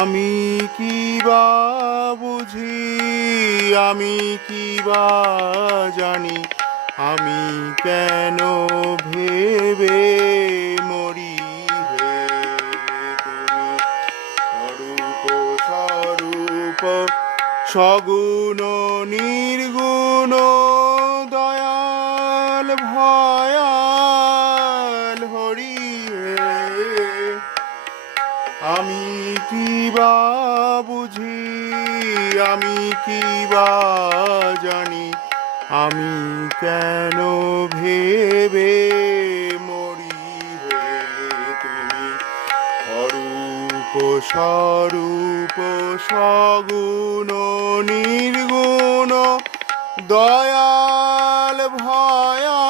আমি কি বা বুঝি, আমি কি বা জানি, আমি কেন ভেবে মরি হে তুমি অরূপ স্বরূপ সগুণ নির্গুণ দয়াল ভয়াল হরি হে। আমি কি বা বুঝি, আমি কি বা জানি, আমি কেন ভেবে মরি হে তুমি অরূপ স্বরূপ সগুণ নির্গুণ দয়াল ভয়া